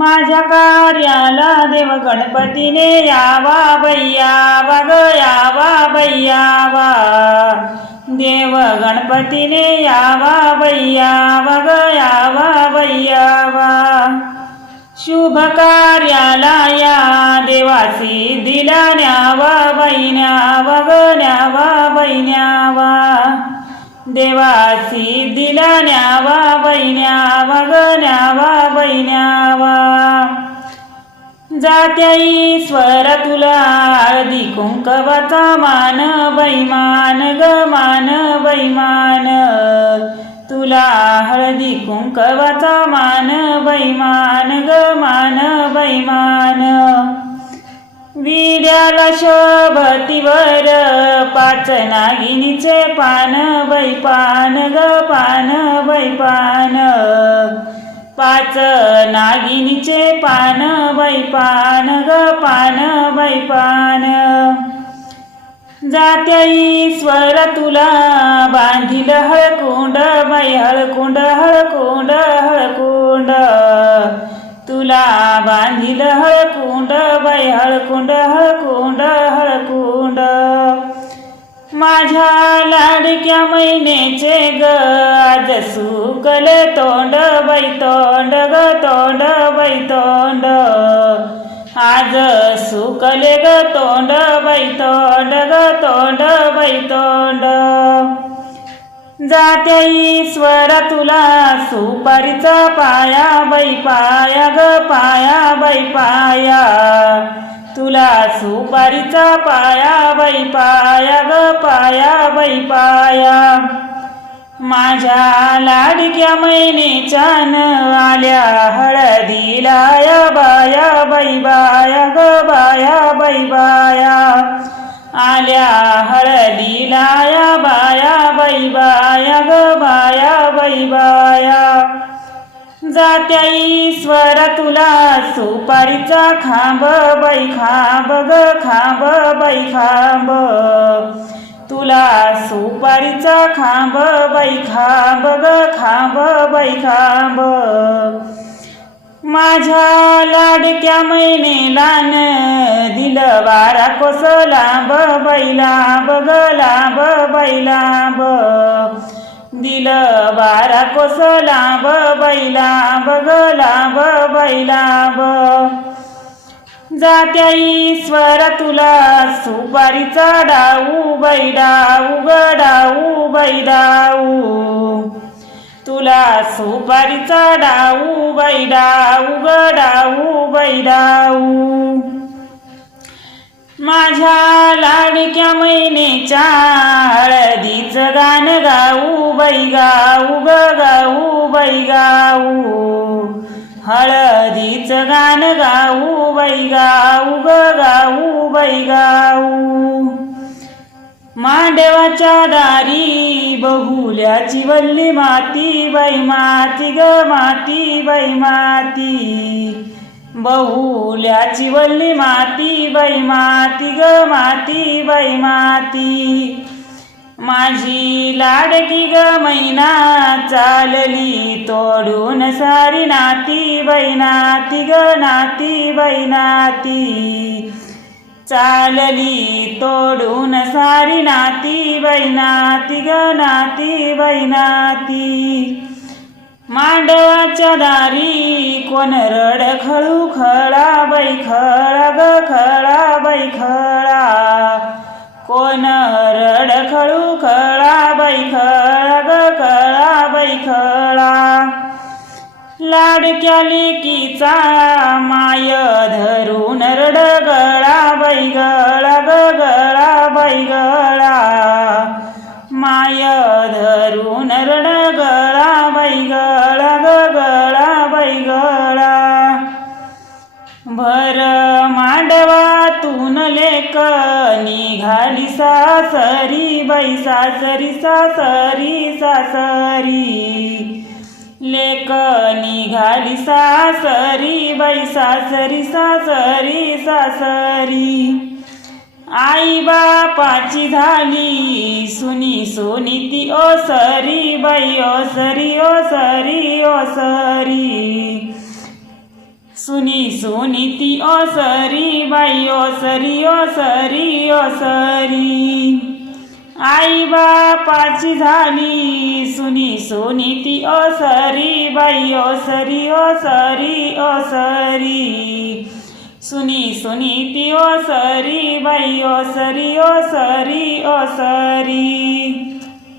माझ्या कार्याला देव गणपतीने यावा बैयावा ग यावा बैयावा देव गणपतीने यावा बैयावा ग यावा बैयावा शुभ कार्याला या देवासी दिला न्यावा बैन्यावा ग न्यावा बैन्यावा देवासी दिला न्यावा बैन्यावा जात्याई स्वर तुला हळदी कुंकवाचा मान बैमान ग मान बैमान. तुला हळदी कुंकवाचा मान बैमान ग मान बैमान. विड्याला शोभतीवर पाच नागिनीचे पान बैपान ग पान बैपान. पाच नागिनीचे पान बैपान ग पान बैपान जात्या ईश्वर तुला बांधील हळकुंड बाई हळकुंड हळकुंड हळकुंड. तुला बांधील हळकुंड बाई हळकुंड हळकुंड हळकुंड. माझ्या लाडक्या महिनेचे ग आज सुकल तोंड बैतोंड तोंड ग तोंड बैतोंड तोंड. आज सुकले ग तोंड बैतोंड तोंड ग तोंड बैतोंड तोंड. जात्या ईश्वर तुला सुपारीचा पाया बै पाया ग पाया बै पाया. तुला सुपारीचा पाया बाई पाया ग पाया बाई पाया. माझ्या लाडक्या मैनेच्यान आल्या हळदीला या बाया बाई बाया ग बाया बाई बाया. आल्या हळदीला या बाया बाई बाया ग बाया बाई बाया. जात्या ईश्वर तुला सुपारीचा खांब बाई खांब ग खांब बाई खांब. तुला सुपारीचा खांब बाई खांब ग खांब बाई खांब. माझ्या लाडक्या मैनेलान न दिलं बारा कोस लांब बैलांब ग लांब बैलांब दिल बारा कोस लांब बैलांब ग लांब बैलांब जात्या ईश्वर तुला सुपारीचा डाऊ बैडाऊ गडाऊ बैडाऊ तुला सुपारीचा डाऊ बैडाऊ डाऊ बैडाऊ माझ्या लाडक्या महिनेच्या हळदीचं गाण गाऊ बाई गाऊ ग गाऊ बाई गाऊ. हळदीचं गाण गाऊ बाई गाऊ ग गाऊ बाई गाऊ. मांडवाच्या दारी बहुल्याची वल्ली माती बाई माती ग माती बाई माती. बहुल्याची वल्ली माती बाई माती ग माती बाई माती. माझी लाडकी ग मैना चालली तोडून सारी नाती बाई नाती ग नाती बाई नाती. चालली तोडून सारी नाती बाई नाती ग नाती बाई नाती. मांडवाच्या दारी कोण रड खळू खळा बाई खळा ग खळा बाई खळा. कोण रड खळू खळा बाई खळा ग खळा बाई खळा. लाडक्या लेकीचा माय धरून रड गळा बाई गळा ग गळा बाई गळा. माय लेक निघाली सासरी बाई सासरी सासरी सासरी. लेक निघाली सासरी बाई सासरी सासरी सासरी. आई बापाची झाली सुनी सुनी ती ओ सरी बाई ओ ओसरी ओ सरी ओ सरी सुनी सुनी ती ओसरी बाई ओसरी ओसरी ओसरी. आई बापाची झाली सुनी सुनी ती ओसरी बाई ओसरी ओसरी ओसरी. सुनी सुनी ती ओसरी बाई ओसरी ओसरी ओसरी.